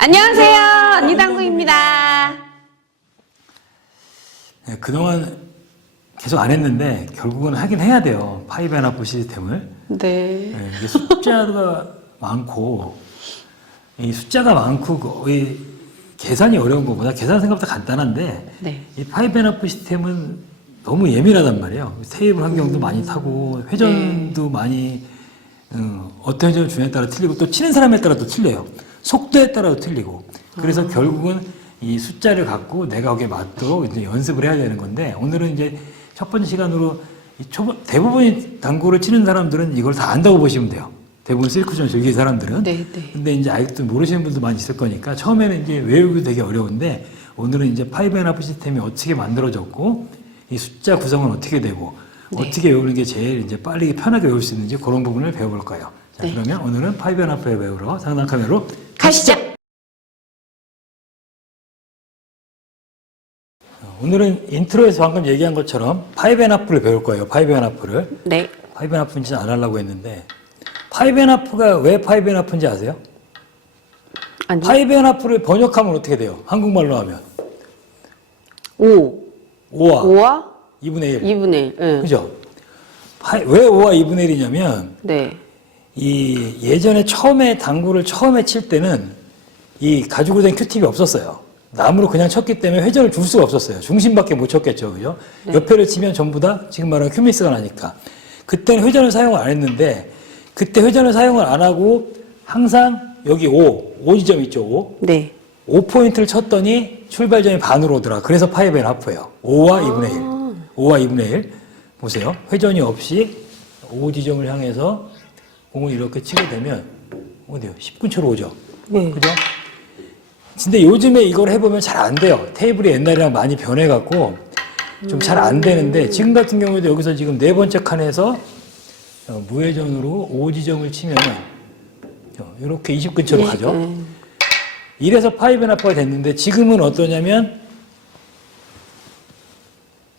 안녕하세요. 언니당구입니다. 네, 그동안 계속 안 했는데 결국은 하긴 해야 돼요. 하프 시스템을. 네. 네, 이게 숫자가 많고 이 숫자가 많고 거의 계산이 어려운 것보다 계산 생각보다 간단한데 네. 이 하프 시스템은 너무 예민하단 말이에요. 테이블 환경도 많이 타고 회전도 많이 어, 어떤 회전을 주냐에 따라 틀리고 또 치는 사람에 따라 또 틀려요. 속도에 따라도 틀리고. 그래서 결국은 이 숫자를 갖고 내가 거기에 맞도록 이제 연습을 해야 되는 건데 오늘은 이제 첫 번째 시간으로 이 초반, 대부분의 당구를 치는 사람들은 이걸 다 안다고 보시면 돼요. 대부분 실크존 즐기는 사람들은. 네, 네. 근데 이제 아직도 모르시는 분도 많이 있을 거니까 처음에는 이제 외우기 되게 어려운데 오늘은 이제 파이브 앤 하프 시스템이 어떻게 만들어졌고 이 숫자 구성은 어떻게 되고 네. 어떻게 외우는 게 제일 이제 빠르게 편하게 외울 수 있는지 그런 부분을 배워볼 거예요. 자, 네. 그러면 오늘은 파이브 앤 하프에 외우러 상담 카메라로 가시죠. 어, 오늘은 인트로에서 방금 얘기한 것처럼 하프를 배울 거예요. 하프를. 네. 진짜 안 하려고 했는데 하프가 왜 하프인지 아세요? 아니. 파이브 앤 하프를 번역하면 어떻게 돼요? 한국말로 하면 5. 5와 5와 2분의 1. 2분의 1. 응. 그죠? 왜 5와 2분의 1이냐면 네. 이 예전에 처음에 당구를 처음에 칠 때는 이 가지고 된 큐팁이 없었어요. 나무로 그냥 쳤기 때문에 회전을 줄 수가 없었어요. 중심밖에 못 쳤겠죠. 그죠? 옆에를 치면 전부 다 지금 말하는 큐미스가 나니까. 그때는 회전을 사용을 안 했는데 그때 회전을 사용을 안 하고 항상 여기 5, 5지점 있죠. 5. 네. 5포인트를 쳤더니 출발점이 반으로 오더라. 그래서 파이브 앤 하프예요. 5와 2분의 1. 5와 2분의 1. 보세요. 회전이 없이 5지점을 향해서 공을 이렇게 치게 되면 어디요? 10근처로 오죠. 네. 그죠? 근데 요즘에 이걸 해보면 잘 안 돼요. 테이블이 옛날이랑 많이 변해갖고 좀 잘 안 되는데 지금 같은 경우에도 여기서 지금 네 번째 칸에서 어, 무회전으로 5지점을 치면은 어, 이렇게 20 근처로 가죠. 음. 이래서 파이브 앤 하프가 됐는데 지금은 어떠냐면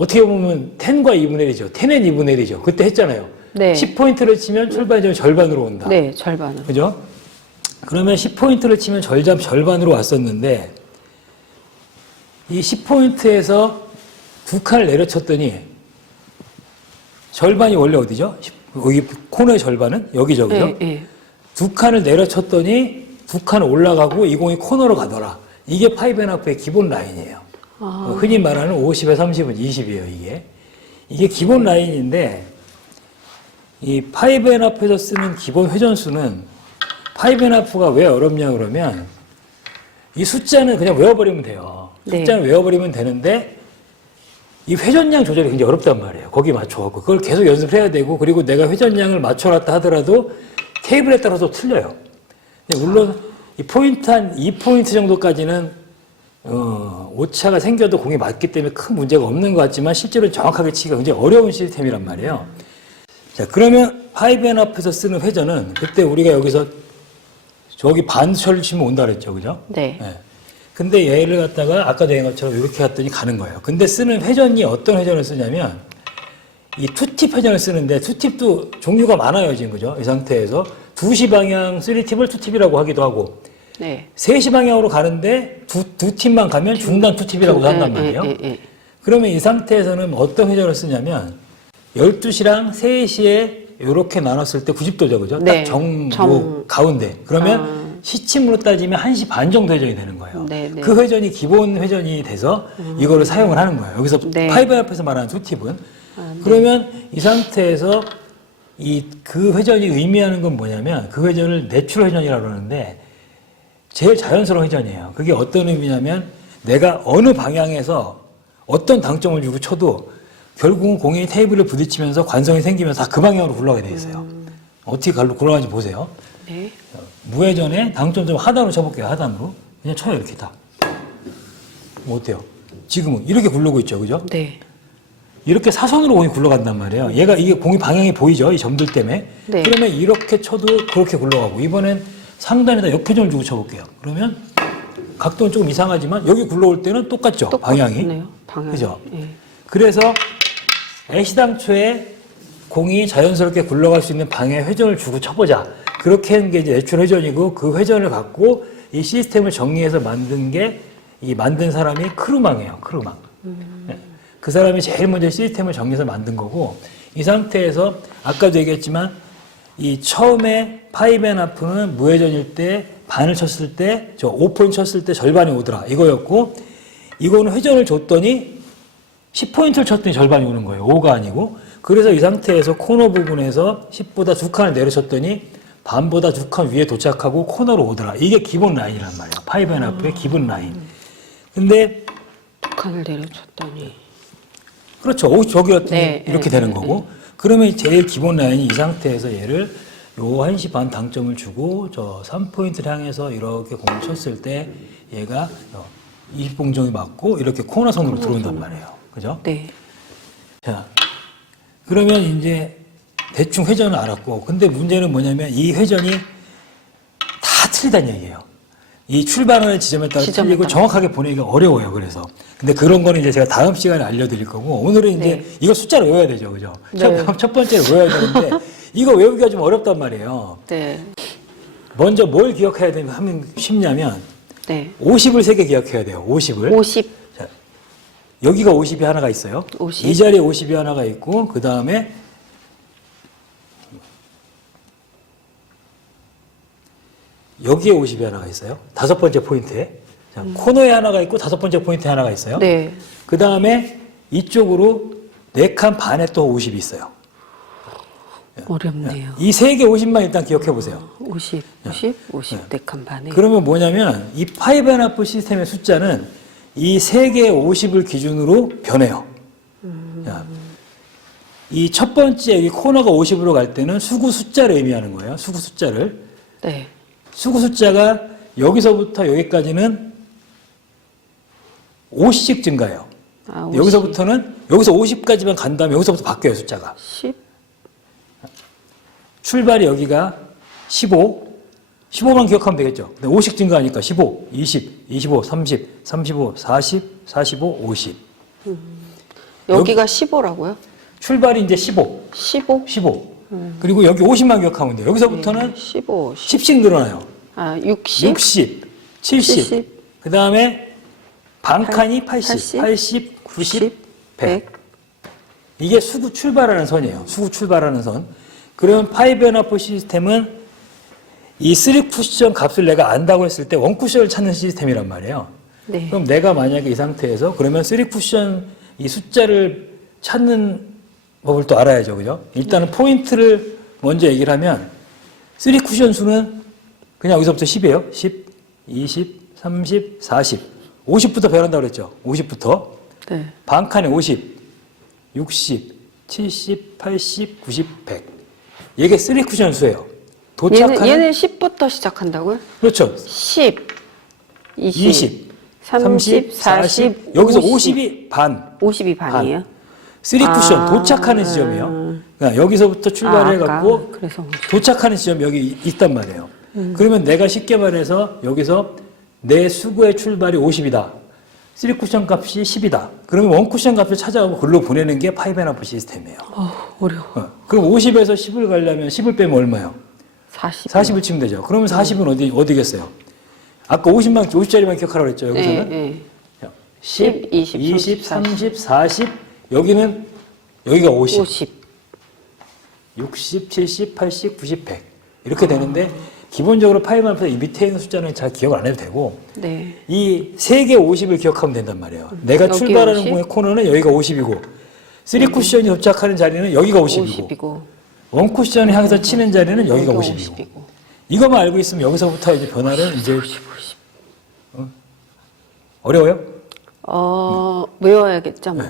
어떻게 보면 10과 2분의 1이죠. 10엔 2분의 1이죠. 그때 했잖아요. 네. 10포인트를 치면 출발점이 절반으로 온다. 네, 절반은. 그죠? 그러면 10포인트를 치면 절반, 절반으로 왔었는데 이 10포인트에서 두 칸을 내려쳤더니 절반이 원래 어디죠? 여기 코너의 절반은 여기죠. 그죠? 네, 네. 두 칸을 내려쳤더니 두 칸 올라가고 이 공이 코너로 가더라. 이게 파이브 앤 하프의 기본 라인이에요. 어, 흔히 말하는 50에 30은 20이에요, 이게. 이게 기본 라인인데, 이 파이브 앤 하프에서 쓰는 기본 회전수는, 파이브 앤 하프가 왜 어렵냐 그러면, 이 숫자는 그냥 외워버리면 돼요. 네. 숫자는 외워버리면 되는데, 이 회전량 조절이 굉장히 어렵단 말이에요. 거기 맞춰갖고. 그걸 계속 연습을 해야 되고, 그리고 내가 회전량을 맞춰놨다 하더라도 테이블에 따라서 틀려요. 물론 이 포인트 한 2포인트 정도까지는 어, 오차가 생겨도 공이 맞기 때문에 큰 문제가 없는 것 같지만 실제로 정확하게 치기가 굉장히 어려운 시스템이란 말이에요. 자, 그러면 파이브 앤 앞에서 쓰는 회전은 그때 우리가 여기서 저기 반철 치면 온다 그랬죠. 그죠? 네. 예. 근데 얘를 갖다가 아까도 얘기한 것처럼 이렇게 갔더니 가는 거예요. 근데 쓰는 회전이 어떤 회전을 쓰냐면 이 투팁 회전을 쓰는데 투팁도 종류가 많아요, 지금 그죠? 이 상태에서 2시 방향 3팁을 투팁이라고 하기도 하고 네. 3시 방향으로 가는데 두, 두 팁만 가면 중단 투팁이라고 한단 네, 말이에요. 네, 네, 네. 그러면 이 상태에서는 어떤 회전을 쓰냐면 12시랑 3시에 이렇게 나눴을 때 90도죠, 그죠? 네. 딱 정, 정. 뭐 가운데. 그러면 아. 시침으로 따지면 1시 반 정도 회전이 되는 거예요. 네, 네. 그 회전이 기본 회전이 돼서 이거를 사용을 하는 거예요. 여기서 네. 파이브 앞에서 말하는 두 팁은. 아, 네. 그러면 이 상태에서 이 그 회전이 의미하는 건 뭐냐면 그 회전을 내추럴 회전이라고 그러는데 제일 자연스러운 회전이에요. 그게 어떤 의미냐면 내가 어느 방향에서 어떤 당점을 주고 쳐도 결국은 공이 테이블을 부딪히면서 관성이 생기면서 다 그 방향으로 굴러가게 돼 있어요. 어떻게 갈로 굴러가는지 보세요. 네. 무회전에 당점 좀 하단으로 쳐볼게요. 하단으로. 그냥 쳐요. 이렇게 다. 뭐 어때요? 지금은 이렇게 굴러고 있죠. 그죠? 네. 이렇게 사선으로 공이 굴러간단 말이에요. 얘가 이게 공이 방향이 보이죠? 이 점들 때문에. 네. 그러면 이렇게 쳐도 그렇게 굴러가고 이번엔 상단에다 역회전을 주고 쳐볼게요. 그러면 각도는 조금 이상하지만 여기 굴러올 때는 똑같죠? 방향이. 똑같네요. 방향이. 그죠? 예. 그래서 애시당초에 공이 자연스럽게 굴러갈 수 있는 방향에 회전을 주고 쳐보자. 그렇게 하는 게 이제 애출 회전이고 그 회전을 갖고 이 시스템을 정리해서 만든 게 이 만든 사람이 크루망이에요. 크루망. 네. 그 사람이 제일 먼저 시스템을 정리해서 만든 거고 이 상태에서 아까도 얘기했지만 이 처음에 파이벤하프는 무회전일 때 반을 쳤을 때저 5포인트 쳤을 때 절반이 오더라 이거였고 이거는 회전을 줬더니 10포인트를 쳤더니 절반이 오는 거예요. 5가 아니고. 그래서 이 상태에서 코너 부분에서 10보다 두 칸을 내려쳤더니 반보다 두 칸 위에 도착하고 코너로 오더라. 이게 기본 라인이란 말이에요. 파이벤하프의 기본 라인. 근데 두 칸을 내려줬더니. 그렇죠. 오, 저기 네, 이렇게 네, 되는 거고. 그러면 제일 기본 라인이 이 상태에서 얘를 요 1시 반 당점을 주고 저 3포인트를 향해서 이렇게 공을 쳤을 때 얘가 20봉정이 맞고 이렇게 코너 선으로 들어온단 말이에요. 그죠? 네. 자, 그러면 이제 대충 회전을 알았고, 근데 문제는 뭐냐면 이 회전이 다 틀리다는 얘기예요. 이 출발하는 지점에 따라 지점에 틀리고 따라. 정확하게 보내기가 어려워요. 그래서. 근데 그런 거는 이제 제가 다음 시간에 알려드릴 거고, 오늘은 이제 네. 이거 숫자로 외워야 되죠. 그죠? 네. 첫, 첫 번째로 외워야 되는데, 이거 외우기가 좀 어렵단 말이에요. 네. 먼저 뭘 기억해야 되면 하면 쉽냐면, 네. 50을 세 개 기억해야 돼요. 50을. 50. 자, 여기가 50이 하나가 있어요. 50. 이 자리에 50이 하나가 있고, 그 다음에 여기에 50이 하나가 있어요. 다섯 번째 포인트에. 자, 코너에 하나가 있고, 다섯 번째 포인트에 하나가 있어요. 음. 네. 그 다음에 이쪽으로 네 칸 반에 또 50이 있어요. 어렵네요. 이 세 개 50만 일단 기억해 보세요. 50, 50, 50, 네 칸 반에. 그러면 뭐냐면 이 파이브 앤 하프 시스템의 숫자는 이 세 개의 50을 기준으로 변해요. 이 첫 번째 이 코너가 50으로 갈 때는 수구 숫자를 의미하는 거예요. 수구 숫자를. 네. 수구 숫자가 여기서부터 여기까지는 50씩 증가해요. 아, 50, 여기서부터는 여기서 50까지만 간 다음에 여기서부터 바뀌어요, 숫자가. 10, 출발이 여기가 15, 15만 기억하면 되겠죠. 근데 50 증가하니까 15, 20, 25, 30, 35, 40, 45, 50. 여기가 15라고요? 출발이 이제 15, 15? 15. 그리고 여기 50만 기억하면 돼요. 여기서부터는 15, 10. 10 씩 늘어나요. 아, 60? 60, 70. 70. 그 다음에 반칸이 80, 80, 80, 90, 100. 100. 이게 수구 출발하는 선이에요. 수구 출발하는 선. 그러면 파이브앤하프 시스템은 이 3쿠션 값을 내가 안다고 했을 때 원 쿠션을 찾는 시스템이란 말이에요. 네. 그럼 내가 만약에 이 상태에서 그러면 3쿠션 이 숫자를 찾는 법을 또 알아야죠. 그죠? 일단은 포인트를 먼저 얘기를 하면 3 쿠션 수는 그냥 여기서부터 10이에요. 10, 20, 30, 40. 50부터 배운다고 그랬죠. 50부터. 네. 반칸에 50, 60, 70, 80, 90, 100. 이게 3 쿠션 수예요. 도착하는 얘는, 얘는 10부터 시작한다고요? 그렇죠. 10, 20, 20, 30, 40, 여기서 50. 50이 반. 50이 반이에요? 3쿠션 아. 도착하는 지점이에요. 그러니까 여기서부터 출발해 아, 아까. 갖고 그래서 50. 도착하는 지점이 여기 있단 말이에요. 음. 그러면 내가 쉽게 말해서 여기서 내 수구의 출발이 50이다. 3쿠션 값이 10이다. 그러면 원 쿠션 값을 찾아가고 글로 보내는 게 파이브앤하프 시스템이에요. 어, 어려워. 어, 그럼 50에서 10을 가려면 10을 빼면 얼마예요? 40. 40을 치면 되죠. 그러면 40은 어디, 어디겠어요? 아까 50만, 50짜리만 기억하라고 그랬죠. 여기서는? 네, 네. 10, 20, 20, 30, 30, 40. 여기는, 여기가 50. 50. 60, 70, 80, 90, 100. 이렇게 되는데, 기본적으로 파이브만프다 이 밑에 있는 숫자는 잘 기억 안 해도 되고, 네. 이 세 개 50을 기억하면 된단 말이에요. 내가 여기 출발하는 50? 공의 코너는 여기가 50이고, 3쿠션이 도착하는 자리는 여기가 50이고, 50이고. 원 쿠션을 향해서 치는 자리는 여기가 여기가 50이고. 50이고. 이것만 알고 있으면 여기서부터 이제 변화를 이제 어? 어려워요? 어, 외워야겠죠, 뭐.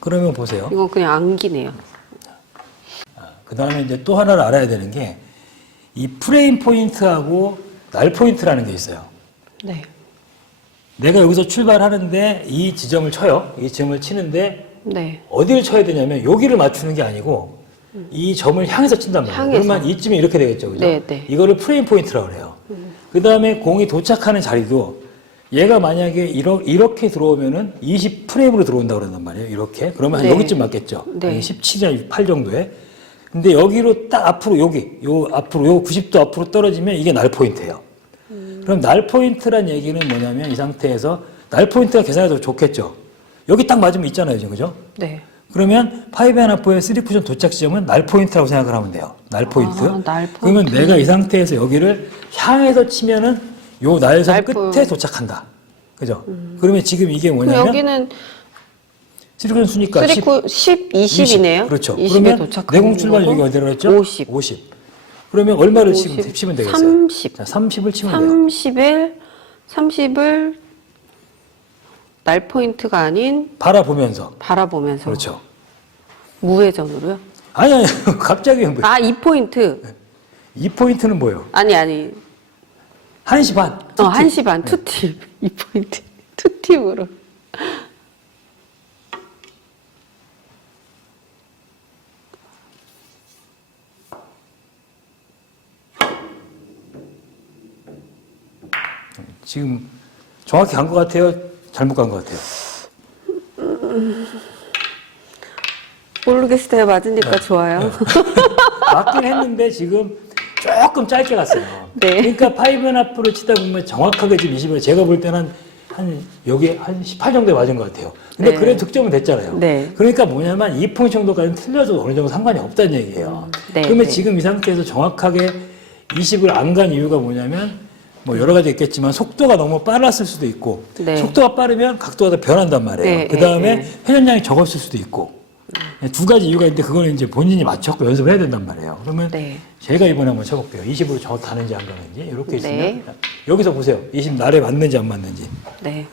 그러면 보세요. 이건 그냥 암기네요. 그 다음에 이제 또 하나를 알아야 되는 게 이 프레임 포인트하고 날 포인트라는 게 있어요. 네. 내가 여기서 출발하는데 이 지점을 쳐요. 이 지점을 치는데 네. 어디를 쳐야 되냐면 여기를 맞추는 게 아니고 이 점을 향해서 친단 말이에요. 향해서. 그러면 이쯤에 이렇게 되겠죠. 그죠? 네, 네. 이거를 프레임 포인트라고 그래요. 그 다음에 공이 도착하는 자리도 얘가 만약에 이러, 이렇게 들어오면은 20 프레임으로 들어온다고 그런단 말이에요. 이렇게. 그러면 한 네. 여기쯤 맞겠죠. 네. 한 17, 8 정도에. 근데 여기로 딱 앞으로 여기, 요 앞으로 요 90도 앞으로 떨어지면 이게 날 포인트예요. 그럼 그럼 날 포인트란 얘기는 뭐냐면 이 상태에서 날 포인트가 계산해도 좋겠죠. 여기 딱 맞으면 있잖아요, 지금 그죠? 네. 그러면 파이브 앤 하프의 3쿠션 도착 지점은 날 포인트라고 생각을 하면 돼요. 날 포인트. 아, 날 포인트. 그러면 내가 이 상태에서 여기를 향해서 치면은 요 날선 날 끝에 포- 도착한다. 그죠? 그러면 지금 이게 그럼 뭐냐면 여기는 3쿠션 수니까 3, 9, 10, 20이네요. 그렇죠. 20에 그러면 도착하는 내공 출발 거고, 여기 어디로 했죠? 50. 50. 그러면 얼마를 50, 치면, 치면 되겠어요? 30. 자, 30을 치면 돼요. 30을 30을 날 포인트가 아닌 바라보면서. 바라보면서 그렇죠. 무회전으로요? 아니, 아니, 갑자기 뭐, 아, 이 포인트. 이 포인트는 뭐예요? 아니 아니. 1시 반. 어, 1시 반 투팁. 이 포인트. 투팁으로. 지금 정확히 간 것 같아요? 잘못 간 것 같아요? 모르겠어요. 맞으니까 좋아요. 맞긴 했는데 지금 조금 짧게 갔어요. 네. 그러니까 파이브 앞으로 치다 보면 정확하게 지금 20을 제가 볼 때는 한 여기 한 18 정도에 맞은 것 같아요. 근데 네. 그래도 득점은 됐잖아요. 네. 그러니까 뭐냐면 2포인트 정도까지는 틀려도 어느 정도 상관이 없다는 얘기예요. 네, 그러면 네. 지금 이 상태에서 정확하게 20을 안 간 이유가 뭐냐면 뭐 여러 가지 있겠지만 속도가 너무 빨랐을 수도 있고 네. 속도가 빠르면 각도가 더 변한단 말이에요. 네, 그 다음에 네, 네. 회전량이 적었을 수도 있고 두 가지 이유가 있는데 그거는 이제 본인이 맞췄고 연습을 해야 된단 말이에요. 그러면 네. 제가 이번에 한번 쳐볼게요. 20으로 정확히 가는지 안 가는지 이렇게 있으면 네. 여기서 보세요. 20 날에 맞는지 안 맞는지. 네.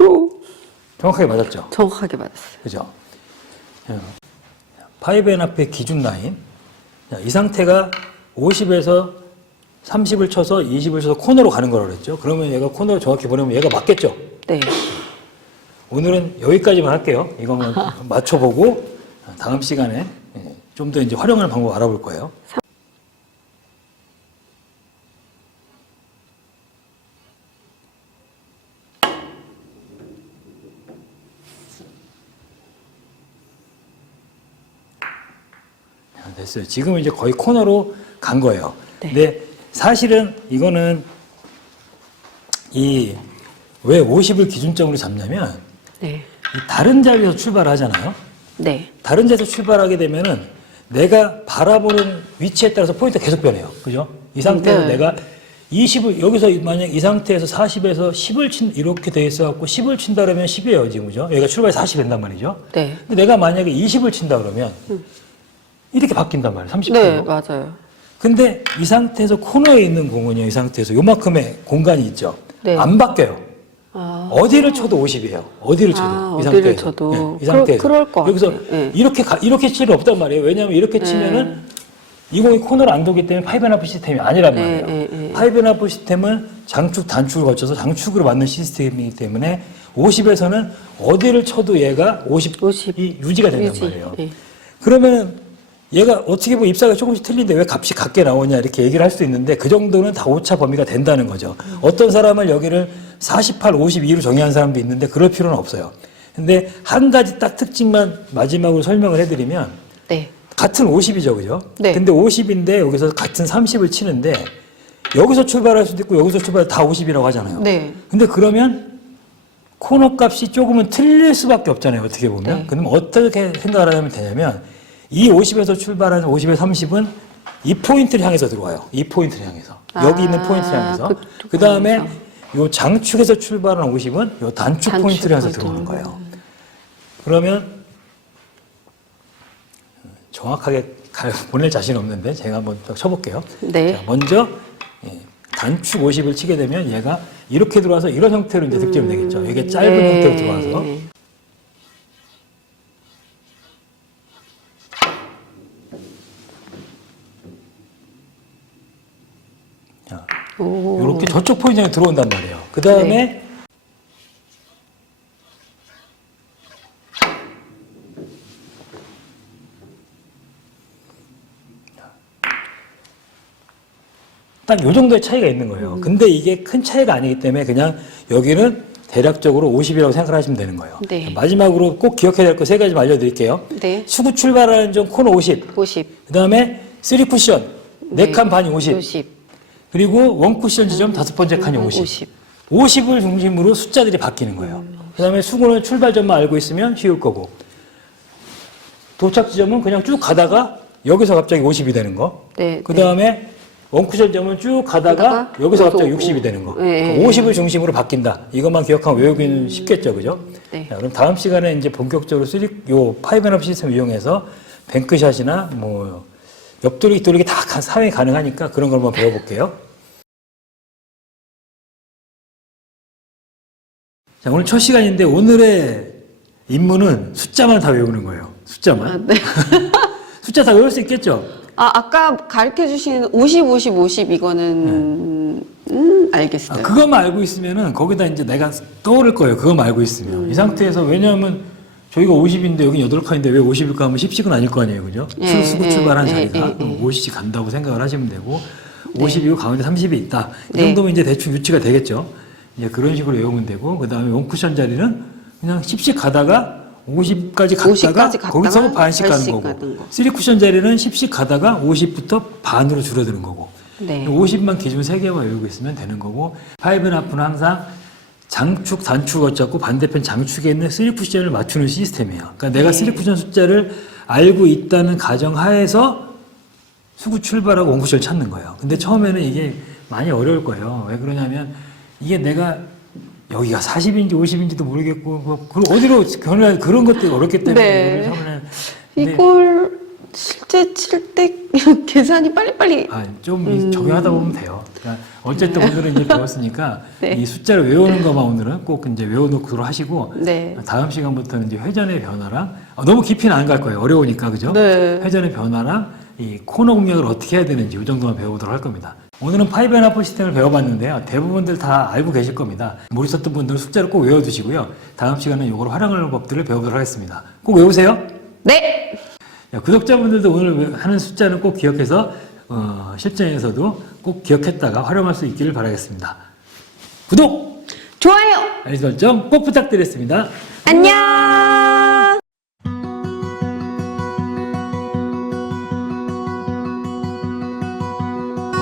오, 정확하게 맞았죠. 정확하게 맞았어요. 그죠? 어, 파이브 앤 앞의 기준 라인. 자, 이 상태가 50에서 30을 쳐서 20을 쳐서 코너로 가는 거라고 그랬죠. 그러면 얘가 코너로 정확히 보내면 얘가 맞겠죠. 네. 오늘은 여기까지만 할게요. 이거만 맞춰보고 다음 시간에 좀 더 이제 활용하는 방법 알아볼 거예요. 자, 됐어요. 지금 이제 거의 코너로 간 거예요. 네. 근데 사실은 이거는 이 왜 50을 기준점으로 잡냐면 네. 이 다른 자리에서 출발하잖아요. 네. 다른 자리에서 출발하게 되면은 내가 바라보는 위치에 따라서 포인트가 계속 변해요. 그죠? 이 상태에서 네. 내가 20을, 여기서 만약 이 상태에서 40에서 10을 친, 이렇게 돼 있어 갖고 10을 친다 그러면 10이에요, 지금. 그죠? 여기가 출발이 40 된단 말이죠. 네. 근데 내가 만약에 20을 친다 그러면 이렇게 바뀐단 말이에요. 30%. 네, 맞아요. 근데 이 상태에서 코너에 있는 공은요, 이 상태에서 요만큼의 공간이 있죠. 네. 안 바뀌어요. 아, 어디를 쳐도 50이에요. 어디를 쳐도. 아, 이 어디를 상태에서. 쳐도. 예, 이 상태에서. 그럴 것 여기서. 예. 이렇게 가, 이렇게 칠 없단 말이에요. 왜냐하면 이렇게 치면은 이 공이 코너를 안 돌기 때문에 파이브앤하프 시스템이 아니란 네, 말이에요. 네, 네. 파이브앤하프 시스템은 장축, 단축을 거쳐서 장축으로 맞는 시스템이기 때문에 50에서는 어디를 쳐도 얘가 50이 50. 유지가 된단 유지. 말이에요. 예. 그러면 얘가 어떻게 보면 입사가 조금씩 틀린데 왜 값이 같게 나오냐 이렇게 얘기를 할 수도 있는데 그 정도는 다 오차 범위가 된다는 거죠. 어떤 사람은 여기를 48, 52로 정의한 사람도 있는데 그럴 필요는 없어요. 근데 한 가지 딱 특징만 마지막으로 설명을 해드리면 네. 같은 50이죠, 그죠? 네. 근데 50인데 여기서 같은 30을 치는데 여기서 출발할 수도 있고 여기서 출발 다 50이라고 하잖아요. 네. 근데 그러면 코너 값이 조금은 틀릴 수밖에 없잖아요. 어떻게 보면. 네. 그럼 어떻게 생각을 하면 되냐면 이 50에서 출발하는 50에 30은 이 포인트를 향해서 들어와요. 이 포인트를 향해서. 여기 있는 아, 포인트를 향해서. 그 다음에. 요 장축에서 출발하는 50은 요 단축, 단축 포인트를 향해서. 들어오는 거예요. 그러면 정확하게 갈- 보낼 자신 없는데 제가 한번 더 쳐볼게요. 네. 자, 먼저 예, 단축 50을 치게 되면 얘가 이렇게 들어와서 이런 형태로 이제 득점이 되겠죠. 이게 짧은 네. 형태로 들어와서 자, 오. 포인트에 들어온단 말이에요. 그 다음에 네. 딱요 정도의 차이가 있는 거예요. 근데 이게 큰 차이가 아니기 때문에 그냥 여기는 대략적으로 50이라고 생각하시면 되는 거예요. 네. 마지막으로 꼭 기억해야 될 거 세 가지 알려드릴게요. 네. 수구 출발하는 점 코너 50. 50. 그 다음에 3 쿠션. 네 칸 반이 50. 50. 그리고 원 쿠션 지점 다섯 번째 칸이 50. 50. 50 을 중심으로 숫자들이 바뀌는 거예요. 그 다음에 수구는 출발점만 알고 있으면 쉬울 거고, 도착 지점은 그냥 쭉 가다가 여기서 갑자기 50이 되는 거. 네, 그 다음에 원쿠션 점은 쭉 가다가 가다가 여기서 갑자기 여기서 60이 되는 거. 네, 50을 중심으로 바뀐다. 이것만 기억하면 외우기는 쉽겠죠, 그죠? 네. 자, 그럼 다음 시간에 이제 본격적으로 쓰리, 요 파이브앤업 시스템 이용해서 뱅크샷이나 뭐 옆돌리기, 돌리기 다 가- 사용이 가능하니까 그런 걸 한번 배워볼게요. 자, 오늘 첫 시간인데 오늘의 임무는 숫자만 다 외우는 거예요. 숫자만. 아, 네. 숫자 다 외울 수 있겠죠? 아, 아까 가르쳐 주신 50, 50, 50 이거는 음, 알겠어요. 아, 그것만 알고 있으면은 거기다 이제 내가 떠오를 거예요. 그것만 알고 있으면. 이 상태에서 왜냐하면 저희가 50인데 여기 8칸인데 왜 50일까 하면 10씩은 아닐 거 아니에요. 그죠? 예, 수- 수구 예, 출발한 예, 자리가 예, 예. 그럼 50씩 간다고 생각을 하시면 되고 50이고 가운데 30이 있다. 이 네. 정도면 이제 대충 유치가 되겠죠. 이제 그런 식으로 외우면 되고 그다음에 원쿠션 자리는 그냥 10씩 가다가 50까지 갔다가 50까지 갔다가 거기서 반씩 가는 반씩 거고 가는 거. 3쿠션 자리는 10씩 가다가 50부터 반으로 줄어드는 거고 네. 50만 기준 3개만 외우고 있으면 되는 거고 파이브나프는 항상 장축, 단축 어쩌고 반대편 장축에 있는 3쿠션을 맞추는 시스템이에요. 그러니까 내가 네. 3쿠션 숫자를 알고 있다는 가정 하에서 수구 출발하고 원쿠션을 찾는 거예요. 근데 처음에는 이게 많이 어려울 거예요. 왜 그러냐면 이게 내가 여기가 40인지 50인지도 모르겠고 뭐 그걸 어디로 변할 그런 것들이 어렵기 때문에 네. 처음에는 근데 이걸 실제 칠 때 계산이 빨리빨리 아, 좀 적용하다 보면 돼요. 그러니까 어쨌든 오늘은 이제 배웠으니까 네. 이 숫자를 외우는 것만 오늘은 꼭 이제 외워놓고 하시고 네. 다음 시간부터는 이제 회전의 변화랑 아, 너무 깊이는 안 갈 거예요. 어려우니까 그죠? 네. 회전의 변화랑 이 코너 공략을 어떻게 해야 되는지 이 정도만 배워보도록 할 겁니다. 오늘은 파이브 앤 하프 시스템을 배워봤는데요. 대부분들 다 알고 계실 겁니다. 모르셨던 분들은 숫자를 꼭 외워두시고요. 다음 시간은 이걸 활용하는 법들을 배워보도록 하겠습니다. 꼭 외우세요. 네. 야, 구독자분들도 오늘 하는 숫자는 꼭 기억해서 어, 실전에서도 꼭 기억했다가 활용할 수 있기를 바라겠습니다. 구독, 좋아요. 알림 설정 꼭 부탁드리겠습니다. 안녕.